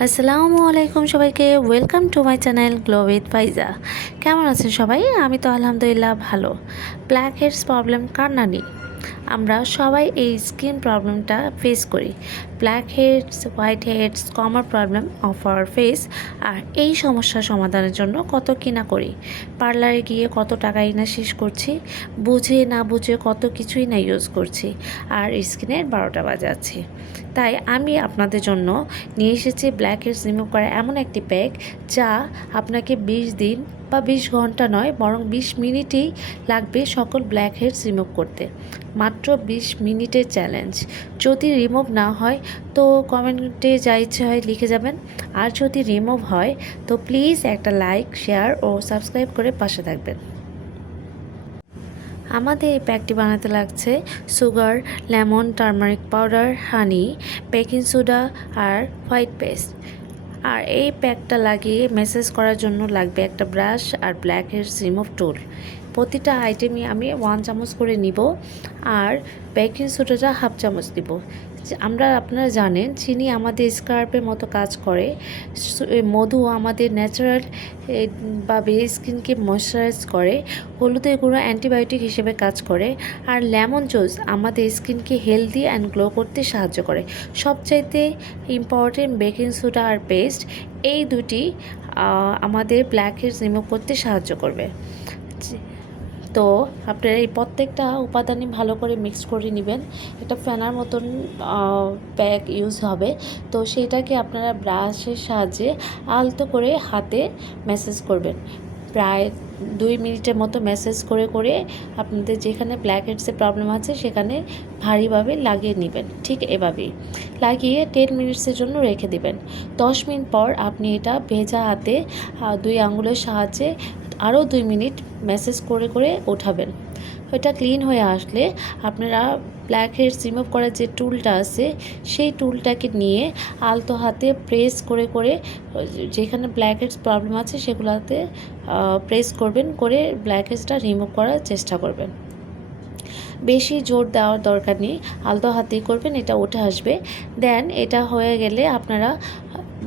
আসসালামু আলাইকুম সবাইকে, welcome to my channel glow with ফাইজা। কেমন আছেন সবাই? আমি তো আলহামদুলিল্লাহ ভালো। ব্ল্যাক হেডস প্রবলেম কার না নেই? আমরা সবাই এই স্কিন প্রবলেমটা ফেস করি। Black heads, white heads common problem of our face. আর এই সমস্যার সমাধানের জন্য কত কি না করি। পার্লারে গিয়ে কত টাকাই না শেষ করছি, বুঝে না বুঝে কত কিছুই না ইউজ করছি, আর স্কিনের 12টা বাজাচ্ছি। তাই আমি আপনাদের জন্য নিয়ে এসেছি ব্ল্যাক হেডস রিমুভ করা এমন একটি প্যাক, যা আপনাকে 20 দিন বা 20 ঘন্টা নয়, বরং 20 মিনিটেই লাগবে সকল ব্ল্যাক হেডস রিমুভ করতে। মাত্র 20 মিনিটের চ্যালেঞ্জ। যদি রিমুভ না হয় তো কমেন্টে যা ইচ্ছে হয় লিখে যাবেন, আর যদি রিমুভ হয় তো প্লিজ একটা লাইক, শেয়ার ও সাবস্ক্রাইব করে পাশে থাকবেন। আমাদের এই প্যাকটি বানাতে লাগছে সুগার, লেমন, টারমারিক পাউডার, হানি, বেকিং সোডা আর হোয়াইট পেস্ট। আর এই প্যাকটা লাগিয়ে ম্যাসেজ করার জন্য লাগবে একটা ব্রাশ আর ব্ল্যাক হেডস রিমুভ টুল। প্রতিটা আইটেমই আমি 1 চামচ করে নিব, আর বেকিং সোডাটা হাফ চামচ দিব। আপনারা জানেন চিনি আমাদের স্কার্পের মতো কাজ করে, মধু আমাদের ন্যাচারাল বা স্কিনকে ময়শ্চারাইজ করে, হলুদের গুঁড়ো অ্যান্টিবায়োটিক হিসেবে কাজ করে, আর লেমন জুস আমাদের স্কিনকে হেলদি অ্যান্ড গ্লো করতে সাহায্য করে। সবচাইতে ইম্পর্টেন্ট বেকিং সোডা আর পেস্ট, এই দুটি আমাদের ব্ল্যাক হেডস রিমুভ করতে সাহায্য করবে। তো আপনারা এই প্রত্যেকটা উপাদানই ভালো করে মিক্স করে নেবেন। একটা ফেনার মতন প্যাক ইউজ হবে, তো সেটাকে আপনারা ব্রাশের সাহায্যে আলতো করে হাতে ম্যাসেজ করবেন। প্রায় 2 মিনিটের মতো ম্যাসেজ করে করে আপনাদের যেখানে ব্ল্যাক হেডসের প্রবলেম আছে সেখানে ভারীভাবে লাগিয়ে নেবেন। ঠিক এভাবেই লাগিয়ে 10 মিনিটসের জন্য রেখে দেবেন। 10 মিনিট পর আপনি এটা ভেজা হাতে 2 আঙ্গুলের সাহায্যে আরও 2 মিনিট ম্যাসেজ করে করে ওঠাবেন। ওইটা ক্লিন হয়ে আসলে আপনারা ব্ল্যাক হেডস রিমুভ করার যে টুলটা আছে সেই টুলটাকে নিয়ে আলতো হাতে প্রেস করে করে যেখানে ব্ল্যাক হেডস প্রবলেম আছে সেগুলোতে প্রেস করবেন, করে ব্ল্যাক হেডসটা রিমুভ করার চেষ্টা করবেন। বেশি জোর দেওয়ার দরকার নেই, আলতো হাতেই করবেন, এটা উঠে আসবে। দেন এটা হয়ে গেলে আপনারা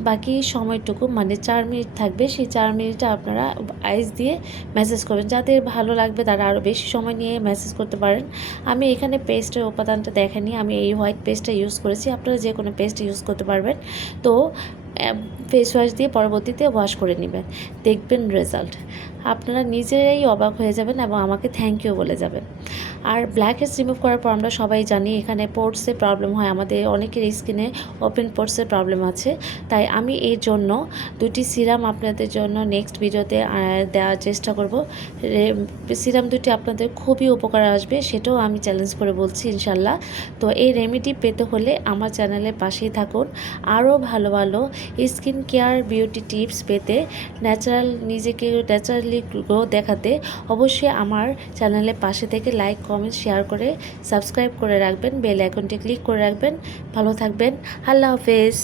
বাকি সময়টুকু মানে 4 মিনিট থাকবে, সেই 4 মিনিটে আপনারা আইস দিয়ে ম্যাসেজ করবেন। যাদের ভালো লাগবে তারা আরও বেশি সময় নিয়ে ম্যাসেজ করতে পারেন। আমি এখানে পেস্টের উপাদানটা দেখাইনি, আমি এই হোয়াইট পেস্টটা ইউজ করেছি, আপনারা যে কোনো পেস্ট ইউজ করতে পারবেন। তো ফেস ওয়াশ দিয়ে পরবর্তীতে ওয়াশ করে নেবেন, দেখবেন রেজাল্ট। আপনারা নিজেরাই অবাক হয়ে যাবেন এবং আমাকে থ্যাংক ইউ বলে যাবেন। আর ব্ল্যাক হেডস রিমুভ করার পর আমরা সবাই জানি এখানে পোর্সের প্রবলেম হয়, আমাদের অনেকের স্কিনে ওপেন পোর্সের প্রবলেম আছে। তাই আমি এর জন্য 2টি সিরাম আপনাদের জন্য নেক্সট ভিডিওতে দেওয়ার চেষ্টা করব। সিরাম দুটি আপনাদের খুবই উপকার আসবে, সেটাও আমি চ্যালেঞ্জ করে বলছি ইনশাল্লাহ। তো এই রেমেডি পেতে হলে আমার চ্যানেলের পাশেই থাকুন। আরও ভালো ভালো স্কিন কেয়ার বিউটি টিপস পেতে, নিজেকে ন্যাচারালি গ্লো দেখাতে অবশ্যই আমার চ্যানেলের পাশে থেকে লাইক, কমেন্ট, শেয়ার করে সাবস্ক্রাইব করে রাখবেন, বেল আইকনটি ক্লিক করে রাখবেন। ভালো থাকবেন, আল্লাহ হাফেজ।